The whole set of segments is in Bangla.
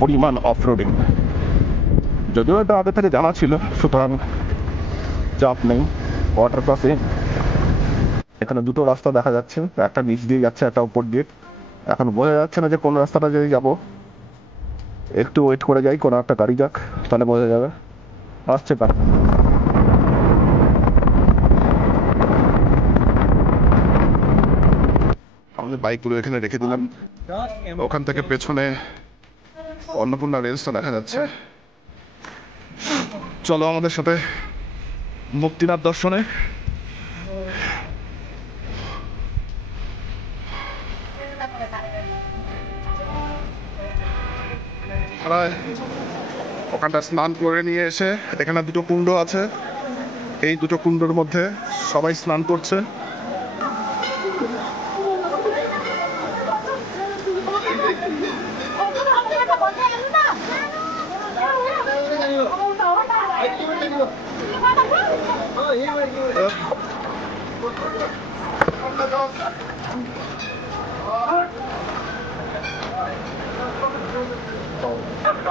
পরিমাণ অফরোডিং, যদিও এটা আগে থেকে জানা ছিল, সুতরাং চাপ নেই। ওয়াটার ক্রসিং, এখানে দুটো রাস্তা দেখা যাচ্ছে, একটা নিচ দিয়ে যাচ্ছে, একটা উপর দিয়ে। এখন বোঝা যাচ্ছে না যে কোন রাস্তাটা যদি যাবো, একটু ওয়েট করে যাই, কোনো একটা গাড়ি যাক, তাহলে বোঝা যাবে। আসছে কার, আমাদের বাইকগুলো এখানে রেখে দিলাম। ওখান থেকে পেছনে অন্নপূর্ণা রেঞ্জটা দেখা যাচ্ছে। চলো আমাদের সাথে মুক্তিনাথ দর্শনে। ওখানটা স্নান করে নিয়ে এসে এখানে দুটো কুণ্ড আছে, এই দুটো কুণ্ডের মধ্যে সবাই স্নান করছে।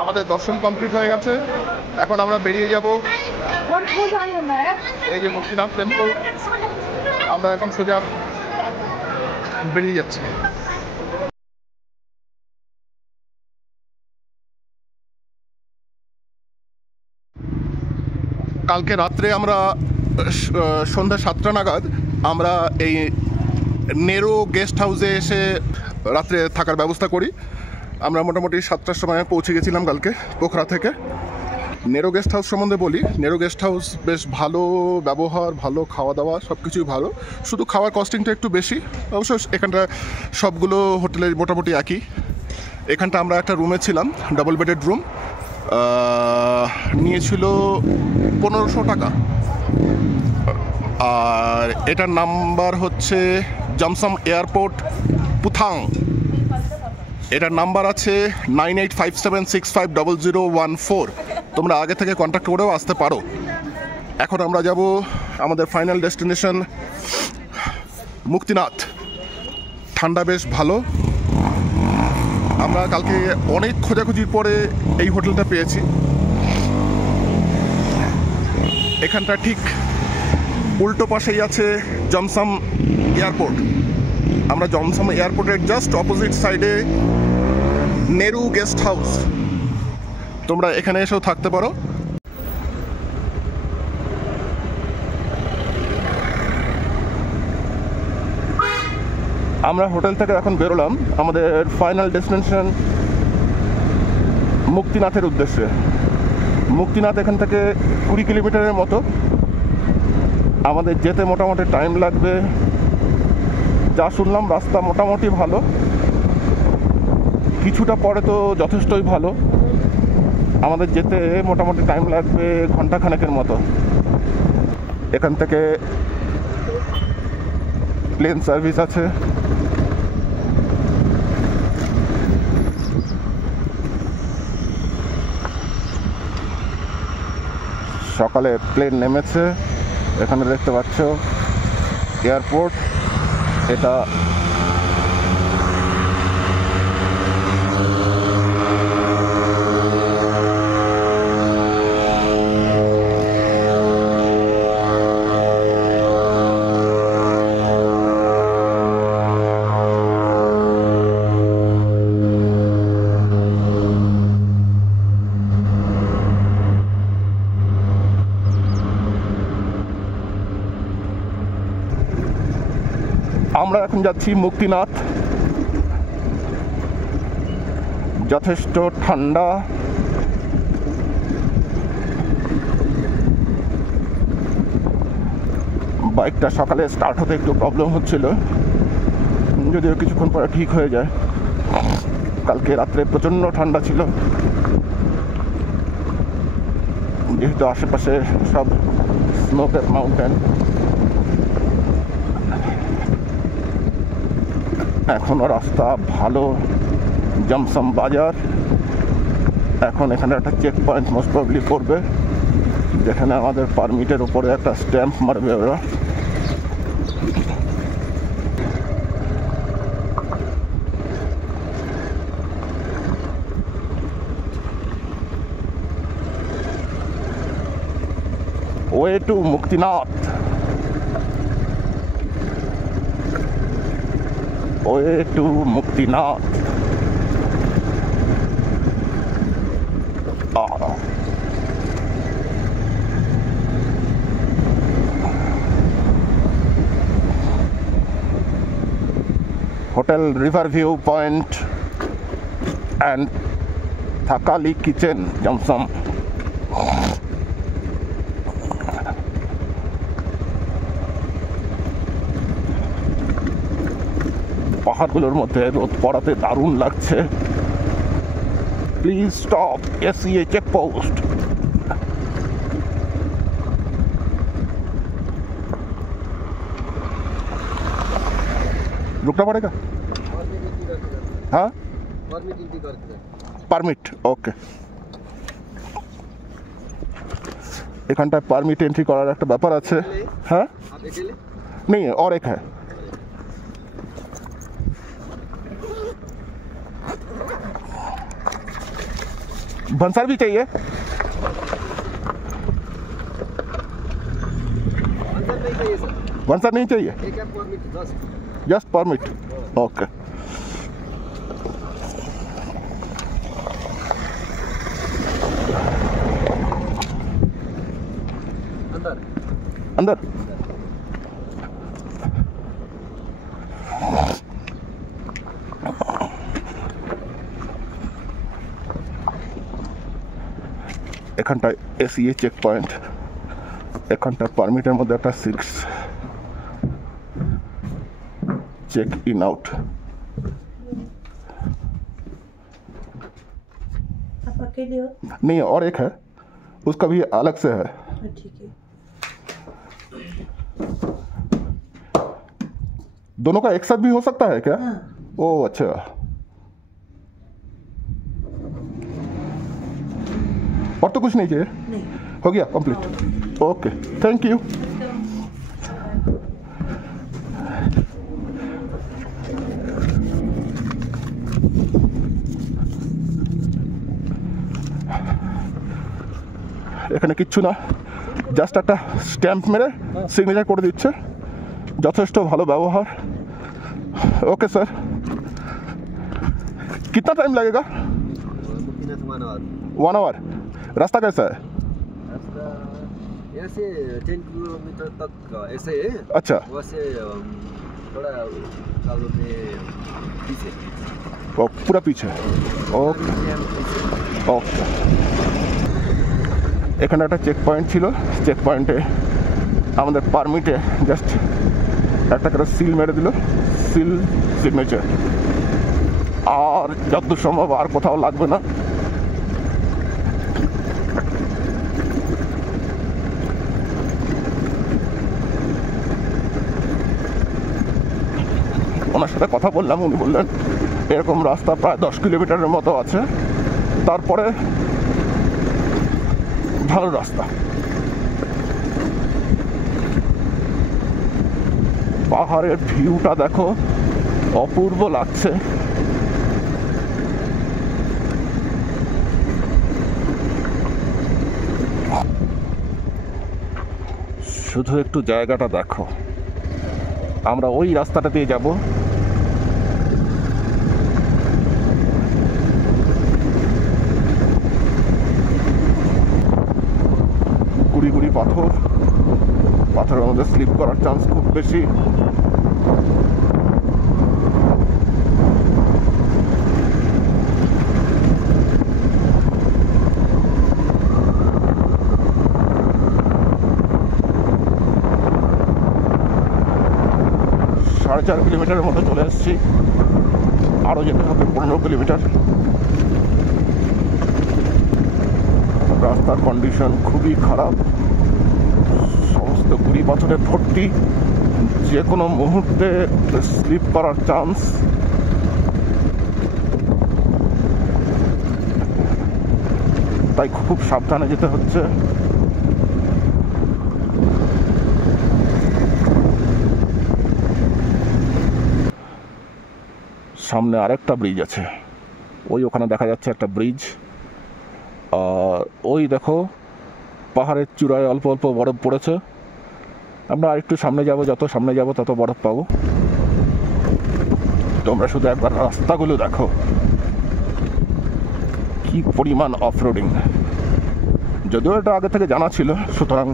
আমাদের দর্শন কমপ্লিট হয়ে গেছে, এখন আমরা বেরিয়ে যাব। এই যে মুক্তিনাথ টেম্পল, আমরা এখন সোজা বেরিয়ে যাচ্ছি। কালকে রাত্রে আমরা সন্ধ্যা 7টা নাগাদ আমরা এই নেরো গেস্ট হাউসে এসে রাত্রে থাকার ব্যবস্থা করি। আমরা মোটামুটি 7টার সময় পৌঁছে গেছিলাম কালকে পোখরা থেকে। নেরো গেস্ট হাউস সম্বন্ধে বলি, নেরো গেস্ট হাউস বেশ ভালো ব্যবহার, ভালো খাওয়া দাওয়া, সব কিছুই ভালো, শুধু খাওয়ার কস্টিংটা একটু বেশি। অবশ্য এখানটা সবগুলো হোটেলের মোটামুটি একই। এখানটা আমরা একটা রুমে ছিলাম, ডাবল বেডেড রুম, নিয়েছিল 1500 টাকা। আর এটার নাম্বার হচ্ছে জমসম এয়ারপোর্ট পুথাং। এটার নাম্বার আছে 9857650014। তোমরা আগে থেকে কন্ট্যাক্ট করেও আসতে পারো। এখন আমরা যাব আমাদের ফাইনাল ডেস্টিনেশন মুক্তিনাথ। ঠান্ডা বেশ ভালো। আমরা কালকে অনেক খোঁজাখুঁজির পরে এই হোটেলটা পেয়েছি। এখানটা ঠিক উল্টো পাশেই আছে জমসম এয়ারপোর্ট। আমরা জমসম এয়ারপোর্টের জাস্ট অপোজিট সাইডে নেরু গেস্ট হাউস। তোমরা এখানে এসেও থাকতে পারো। আমরা হোটেল থেকে এখন বেরোলাম আমাদের ফাইনাল ডেস্টিনেশন মুক্তিনাথের উদ্দেশ্যে। মুক্তিনাথ এখান থেকে 20 কিলোমিটারের মতো। আমাদের যেতে মোটামুটি টাইম লাগবে। যা শুনলাম রাস্তা মোটামুটি ভালো, কিছুটা পরে তো যথেষ্টই ভালো। আমাদের যেতে মোটামুটি টাইম লাগবে ঘন্টাখানেকের মতো। এখান থেকে প্লেন সার্ভিস আছে। সকালে প্লেন নেমেছে, এখানে দেখতে পাচ্ছ এয়ারপোর্ট। এটা আমরা এখন যাচ্ছি মুক্তিনাথ। যথেষ্ট ঠান্ডা। বাইকটা সকালে স্টার্ট হতে একটু প্রবলেম হচ্ছিল, যদিও কিছুক্ষণ পরে ঠিক হয়ে যায়। কালকে রাত্রে প্রচণ্ড ঠান্ডা ছিল, যেহেতু আশেপাশে সব স্নোকের মাউন্টেন। এখনও রাস্তা ভালো। জমসম বাজার। এখন এখানে একটা চেক পয়েন্ট মোস্ট প্রবলি পড়বে, যেখানে আমাদের পারমিটের উপরে একটা স্ট্যাম্প মারবে ওরা। way to Muktinath. Way to Muktinath. Hotel Riverview Point and Thakali Kitchen, Jamsam. পাহাড়গুলোর মধ্যে রোদ পড়াতে দারুণ লাগছে। Please stop SCA checkpost. रुकना पड़ेगा? हाँ, পারমিট ওকে। এখানটায় পারমিট এন্ট্রি করার একটা ব্যাপার আছে। হ্যাঁ नहीं और एक है। भंसार भी चाहिए? भंसार नहीं चाहिए, जस्ट परमिट ओके। अंदर अंदर এখানটায় SCA চেক পয়েন্ট, এখানটা পারমিটের মধ্যে একটা 6 चेक इन आउट। आप अकेले हो? नहीं और एक है, उसका भी अलग से है। ठीक है। दोनों का एक साथ भी हो सकता है क्या? हाँ। ओ अच्छा, और तो कुछ नहीं चाहिए? नहीं। हो गया कंप्लीट ओके थैंक यू। এখানে কিচ্ছু না, জাস্ট একটা স্ট্যাম্প মেরে সিগনেচার করে দিচ্ছে। যথেষ্ট ভালো ব্যবহার। ओके सर, कितना टाइम लगेगा? 1 आवर। रास्ता कैसा है? यहाँ से 10 किलोमीटर तक ऐसे है। अच्छा, वहाँ से थोड़ा कालो में पीछे। ओ पूरा पीछे ओके ओके। এখানে একটা চেক পয়েন্ট ছিল, চেক পয়েন্টে আমাদের পারমিটে জাস্ট একটা করে সিল মেরে দিল, সিল সিগনেচার। আর যতদূর সম্ভব আর কোথাও লাগবে না। ওনার সাথে কথা বললাম, উনি বললেন এরকম রাস্তা প্রায় 10 কিলোমিটারের মতো আছে, তারপরে ভালো রাস্তা। পাহাড়ের ভিউটা দেখো, অপূর্ব লাগছে। শুধু একটু জায়গাটা দেখো। আমরা ওই রাস্তাটা দিয়ে যাব। গুড়ি গুড়ি পাথর, পাথরের মধ্যে স্লিপ করার চান্স খুব বেশি। সাড়ে 4 কিলোমিটারের মতো চলে এসেছি, আরও যেতে হবে 15 কিলোমিটার। রাস্তার কন্ডিশন খুবই খারাপ, সমস্ত গুড়ি পাথরে ভর্তি, যে কোনো মুহূর্তে স্লিপ করার চান্স। তাই খুব সাবধানে যেতে হচ্ছে। সামনে আরেকটা ব্রিজ আছে, ওই ওখানে দেখা যাচ্ছে একটা ব্রিজ। আর ওই দেখো পাহাড়ের চূড়ায় অল্প অল্প বরফ পড়েছে। আমরা আরেকটু সামনে যাব, যত সামনে যাব তত বরফ পাবো। তোমরা শুধু একবার রাস্তাগুলো দেখো, কি পরিমাণ অফরোডিং। যদিও এটা আগে থেকে জানা ছিল, সুতরাং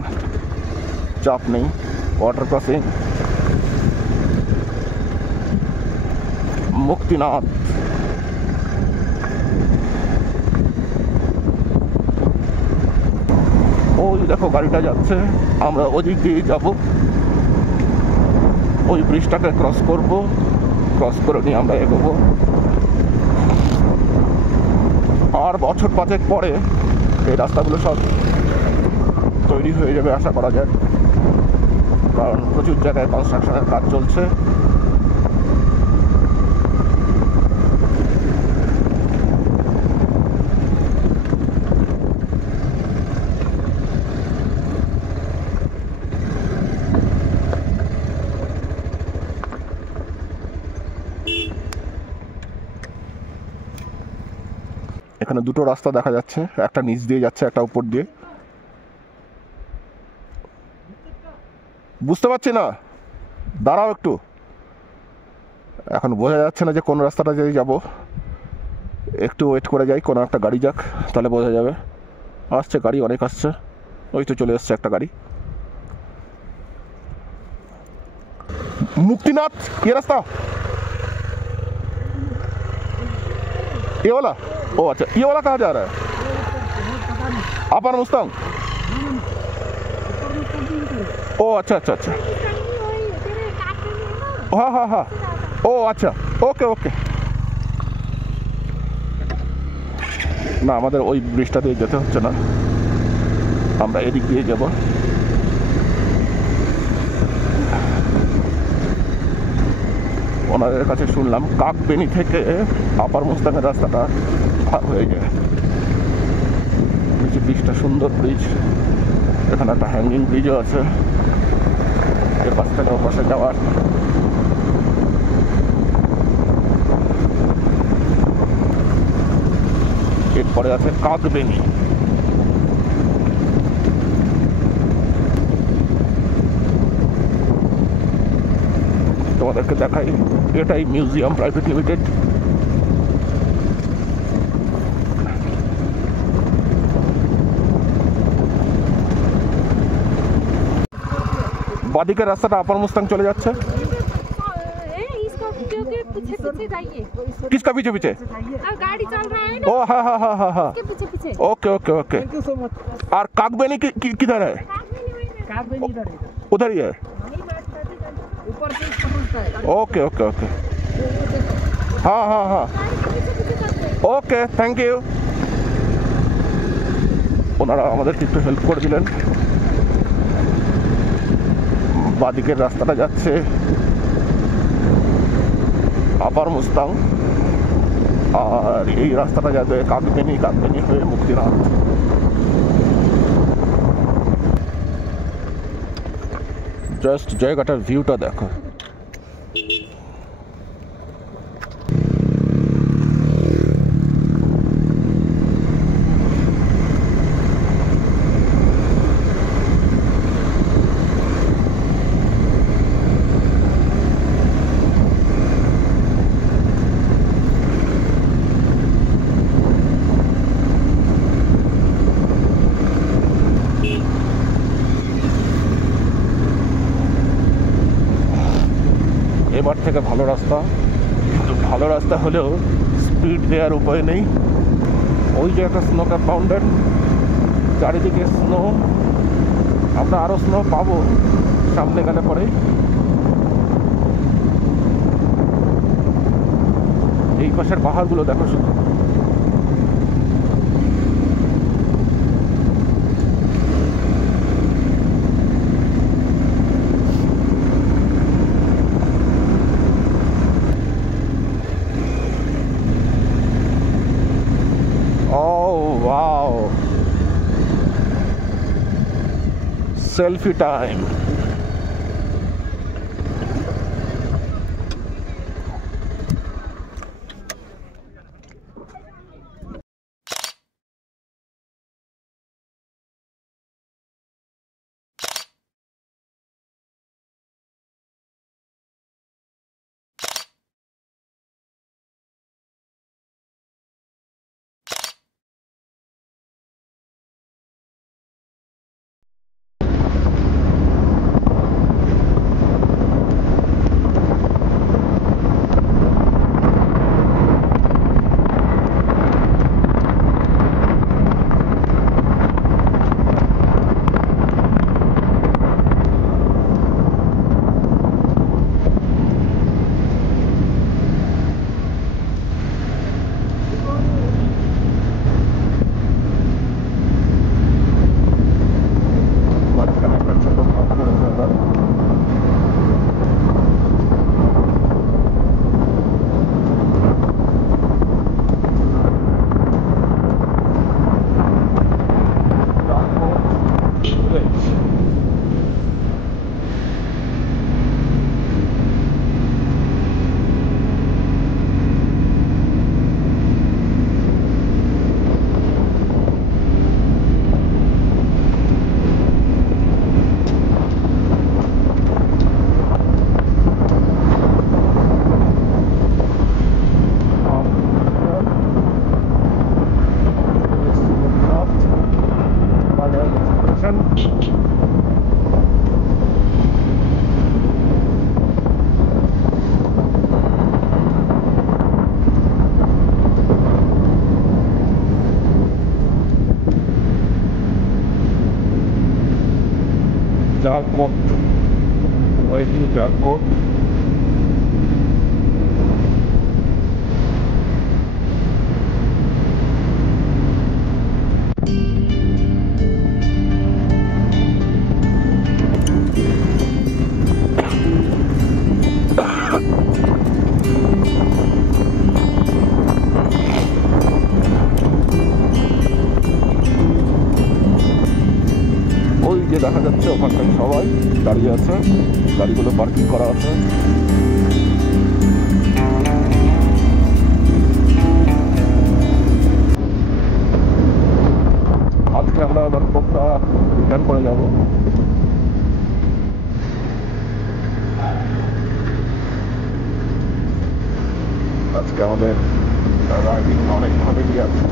চাপ নেই। Water crossing, Muktinath. ওই দেখো গাড়িটা যাচ্ছে, আমরা ওদিক দিয়ে যাব। ওই ব্রিজটাকে ক্রস করব, ক্রস করে নিয়ে আমরা এগোবো। আর বছর 5 পরে এই রাস্তাগুলো সব তৈরি হয়ে যাবে আশা করা যায়, কারণ প্রচুর জায়গায় কনস্ট্রাকশনের কাজ চলছে। এখানে দুটো রাস্তা দেখা যাচ্ছে, একটা নিচ দিয়ে যাচ্ছে, একটা উপর দিয়ে। বুঝতে পারছি না, দাঁড়াও একটু। এখন বোঝা যাচ্ছে না যে কোন রাস্তাটা দিয়ে যাব। একটু ওয়েট করে যাই, কোনো একটা গাড়ি যাক, তাহলে বোঝা যাবে। আসছে গাড়ি, অনেক আসছে। ওই তো চলে এসছে একটা গাড়ি। मुक्तिनाथ ये रास्ता, ये वाला? ओ अच्छा, ये वाला कहाँ जा रहा है? अपर मुस्तांग? ओ अच्छा अच्छा अच्छा, हाँ हाँ हाँ, ओ अच्छा, ওকে ওকে। না, আমাদের ওই ব্রিজটা দিয়ে যেতে হচ্ছে না, আমরা এদিক দিয়ে যাব। ওনাদের কাছে শুনলাম কাকবেনি থেকে আপার মুস্তাংয়ের রাস্তাটা ভাগ হয়ে যায়। নিচে ব্রিজটা সুন্দর ব্রিজ, এখানে একটা হ্যাঙ্গিং ব্রিজও আছে, এর পাশ থেকে ওর পাশে যাওয়ার। এরপরে আছে কাকবেনি। তোমাদেরকে দেখাই, এটাই মিউজিয়াম প্রাইভেট লিমিটেড। বাদিকের রাস্তাটা আপার মুস্তাং চলে যাচ্ছে। किसका पीछे पीछे? गाड़ी चल रहा है ना, ओ हाँ हाँ हाँ हाँ हाँ, उसके पीछे पीछे। Okay okay okay. और काकबेनी किधर है? उधर ही है, ऊपर से पहुंचता है। ओके ओके ओके, हाँ हाँ हाँ, ওকে থ্যাংক ইউ। ওনারা আমাদেরকে একটু হেল্প করে দিলেন। বাদিকের রাস্তাটা যাচ্ছে আপার মুস্তাং, আর এই রাস্তাটা যাবে কাকবেনি, কাকবেনি হয়ে মুক্তিনাথ। জাস্ট জায়গাটার ভিউটা দেখো। এবার থেকে ভালো রাস্তা, কিন্তু ভালো রাস্তা হলেও স্পিড দেওয়ার উপায় নেই। ওই যে একটা স্নো ক্যাপ মাউন্টেন, চারিদিকে স্নো। আমরা আরও স্নো পাবো সামনে গেলে পরে। এই পাশের পাহাড়গুলো দেখো শুধু। Selfie time. Airport. Waiting at the airport. যে দেখা যাচ্ছে ওখানকার সবাই দাঁড়িয়ে আছে, গাড়িগুলো পার্কিং করা আছে। আজকে আমরা ব্যাংককটা রিটার্ন করে যাব। আজকে আমাদের রাইডিং অনেকভাবে দিয়ে আছে।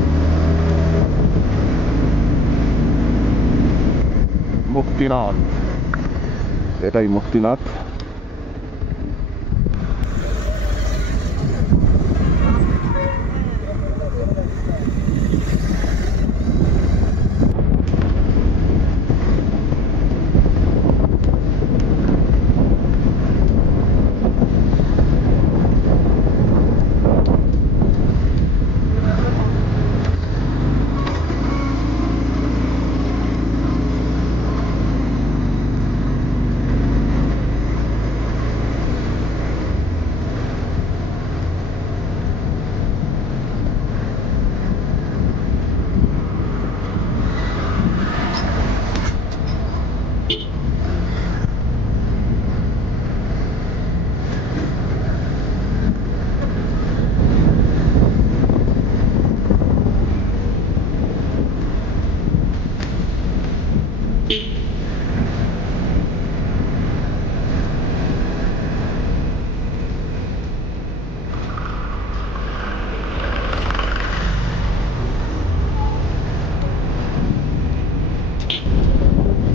মুক্তিনাথ, এটাই মুক্তিনাথ।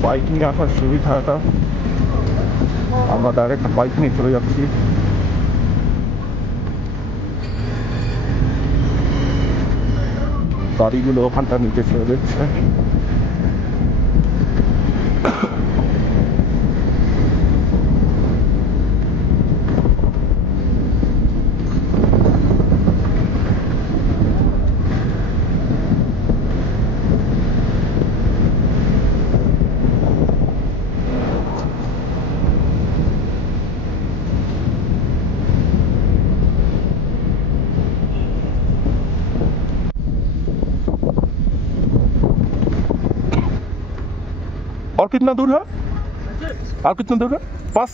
বাইকিং আসার সুবিধাটা, আমরা ডাইরেক্ট বাইক নিয়ে চলে যাচ্ছি। গাড়িগুলো ওখানটা নিচে চলে যাচ্ছে। और कितना दूर है? और कितना दूर है? पास?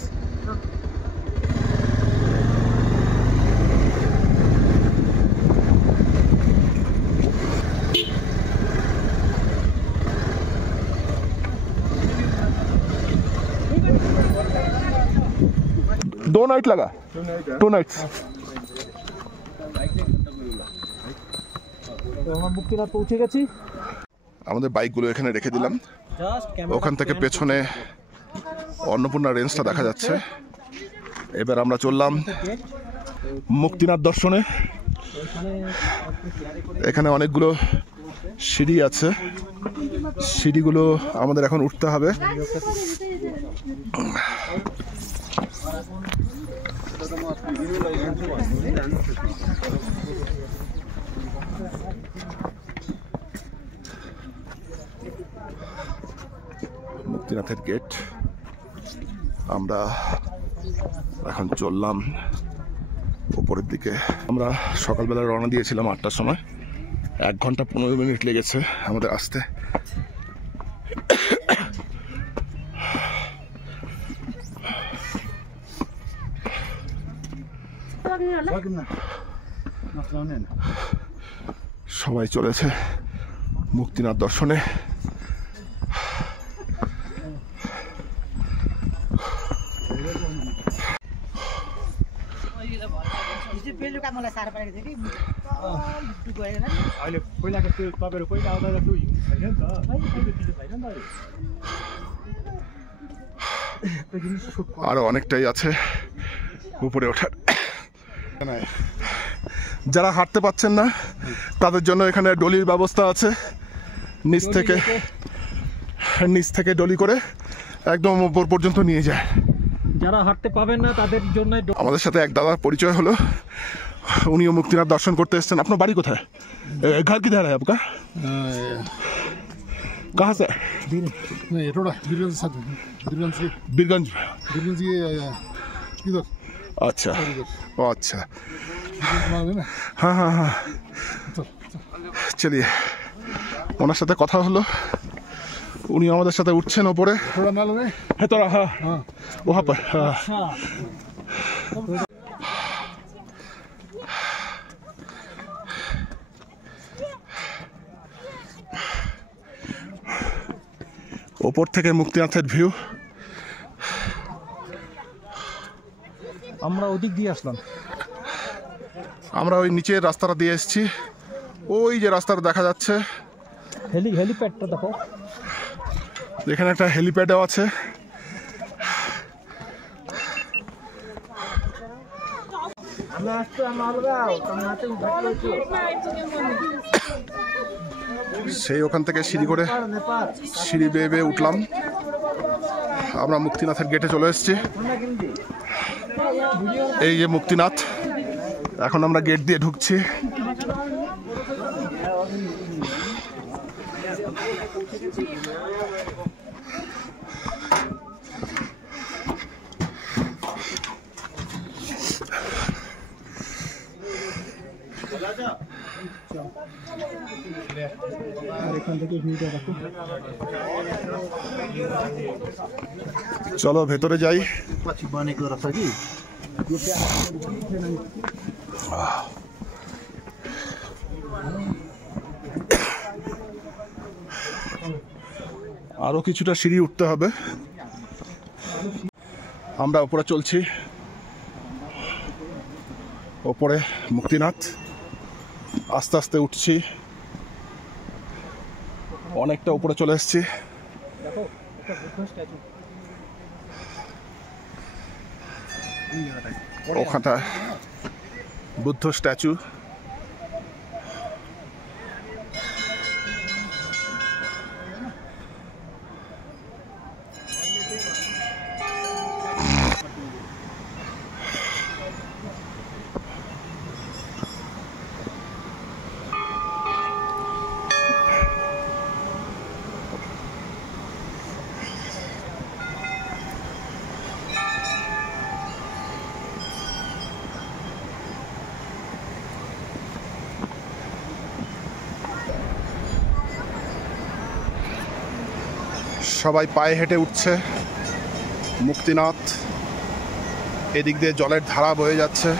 दो नाइट लगा? 2 नाइट्स। তো আমরা মুক্তিনাথ পৌঁছে গেছি। আমাদের বাইকগুলো এখানে রেখে দিলাম। ওখান থেকে পেছনে অন্নপূর্ণা রেঞ্জটা দেখা যাচ্ছে। এবার আমরা চললাম মুক্তিনাথ দর্শনে। এখানে অনেকগুলো সিঁড়ি আছে, সিঁড়িগুলো আমাদের এখন উঠতে হবে। মুক্তিনাথের গেট। আমরা এখন চললাম উপরের দিকে। আমরা সকালবেলা রওনা দিয়েছিলাম 8টার সময়। 1 ঘন্টা 15 মিনিট লেগেছে আমাদের আসতে। সবাই চলেছে মুক্তিনাথ দর্শনে। আরো অনেকটাই আছে উপরে ওঠার। যারা হাঁটতে পাচ্ছেন না তাদের জন্য এখানে ডলির ব্যবস্থা আছে। নিচ থেকে ডলি করে একদম উপর পর্যন্ত নিয়ে যায়। যারা হাঁটতে পাবেন না তাদের জন্য আমাদের সাথে এক দাদার পরিচয় হলো, উনিও মুক্তিনাথ দর্শন করতে এসেছেন। আপনার বাড়ি কোথায়? ঘর কিধার है आपका? कहाँ से? नहीं थोड़ा बीरगंज साथ में बीरगंज से बीरगंज। बीरगंज ये इधर अच्छा अच्छा, मालूम है ना। हाँ हाँ हाँ, चल चल চলিয়ে ওনার সাথে কথা হলো, উনি আমাদের সাথে উঠছেন ওপরে। थोड़ा मालूम है। হ্যাঁ তোরা, হ্যাঁ हाँ वहाँ पर हाँ। ওপর থেকে মুক্তিনাথের ভিউ। আমরা ওদিক দিয়ে আসলাম। আমরা ওই নিচের রাস্তাটা দিয়ে এসেছি, ওই যে রাস্তাটা দেখা যাচ্ছে, হেলিপ্যাডটা দেখো, এখানে একটা হেলিপ্যাডও আছে। সেই ওখান থেকে সিঁড়ি করে সিঁড়ি বেয়ে বেয়ে উঠলাম, আমরা মুক্তিনাথের গেটে চলে এসেছি। এই যে মুক্তিনাথ, এখন আমরা গেট দিয়ে ঢুকছি। চলো ভেতরে যাই। আরো কিছুটা সিঁড়ি উঠতে হবে। আমরা উপরে চলছি, ওপরে মুক্তিনাথ, আস্তে আস্তে উঠছি, অনেকটা উপরে চলে এসেছি। ওখানটা বুদ্ধ স্ট্যাচু। সবাই পায়ে হেঁটে উঠছে মুক্তিনাথ, এদিক দিয়ে জলের ধারা বয়ে যাচ্ছে।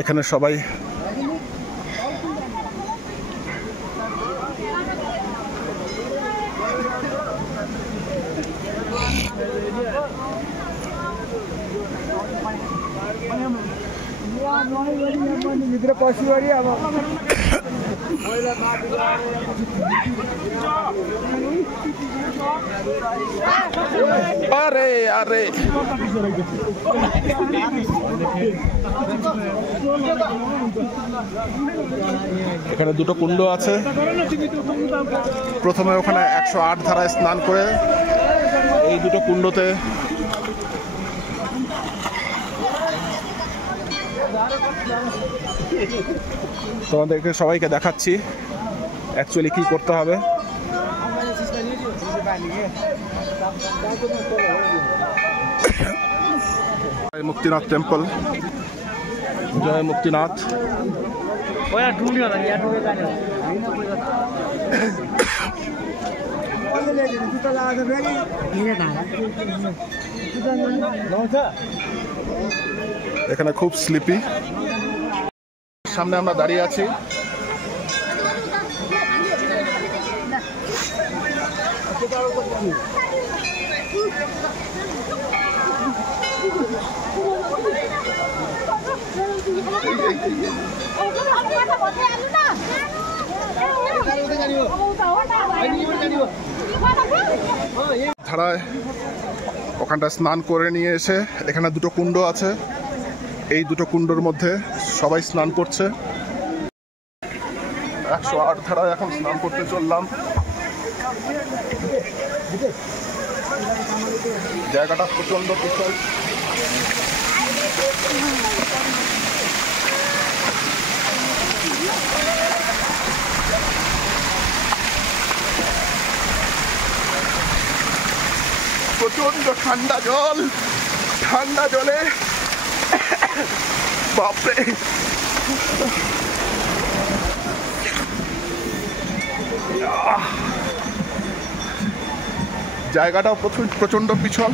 এখানে সবাই আরে আরে এখানে দুটো কুণ্ড আছে। প্রথমে ওখানে 108 ধারায় স্নান করে এই দুটো কুণ্ডতে তোমাদেরকে সবাইকে দেখাচ্ছি অ্যাকচুয়ালি কি করতে হবে। মুক্তিনাথ টেম্পল, জয় মুক্তিনাথ। এখানে খুব স্লিপি। সামনে আমরা দাঁড়িয়ে আছি, ধারায় ওখানটা স্নান করে নিয়ে এসে এখানে দুটো কুণ্ড আছে, এই দুটো কুণ্ডর মধ্যে সবাই স্নান করছে। 108 ধারায় এখন স্নান করতে চললাম। জায়গাটা প্রচন্ড পিছল। প্রচন্ড ঠান্ডা জল, ঠান্ডা জলে বাপরে। জায়গাটাও প্রচন্ড পিছল।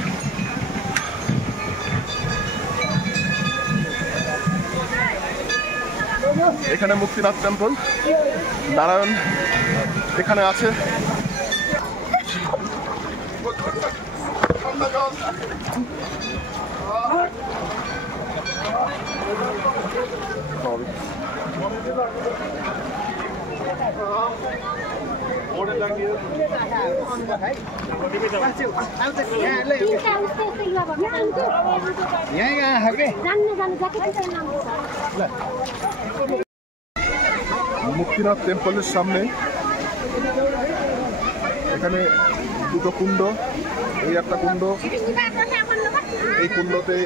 এখানে মুক্তিনাথ টেম্পল, নারায়ণ এখানে আছে। মুক্তিনাথ টেম্পলের সামনে এখানে দুটো কুণ্ড, এই একটা কুণ্ড, এই কুণ্ডতে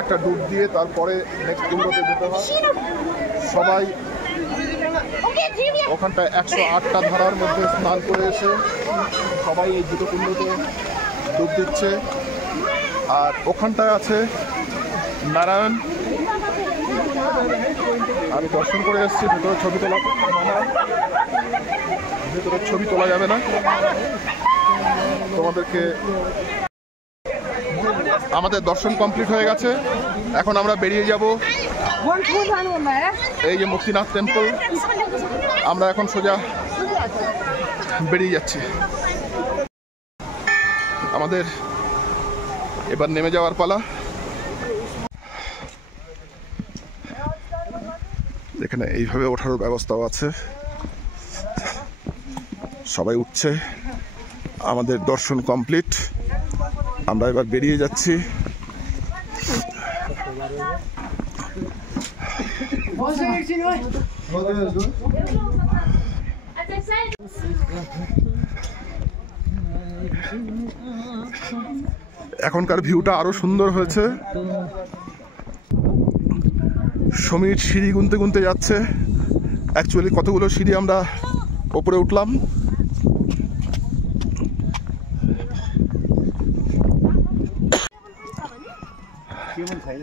একটা ডুব দিয়ে তারপরে নেক্সট কুণ্ডতে যেতে হয়। সবাই ওখানটায় 108টা ধারার মধ্যে স্নান করে এসে সবাই এই দুটো কুণ্ডতে ডুব দিচ্ছে। আর ওখানটায় আছে নারায়ণ, আমি দর্শন করে এসেছি। ভেতরে ছবি তোলা ভেতরে ছবি তোলা যাবে না তোমাদেরকে। আমাদের দর্শন কমপ্লিট হয়ে গেছে, এখন আমরা বেরিয়ে যাব। এই যে মুক্তিনাথ টেম্পল, আমরা এখন সোজা বেরিয়ে যাচ্ছি। আমাদের এবার নেমে যাওয়ার পালা। এখানে এইভাবে ওঠার ব্যবস্থাও আছে, সবাই উঠছে। আমাদের দর্শন কমপ্লিট, আমরা এবার বেরিয়ে যাচ্ছি। এখনকার ভিউটা আরো সুন্দর হয়েছে। সমীর সিঁড়ি গুনতে গুনতে যাচ্ছে। অ্যাকচুয়ালি কতগুলো সিঁড়ি আমরা ওপরে উঠলাম। केवल छैन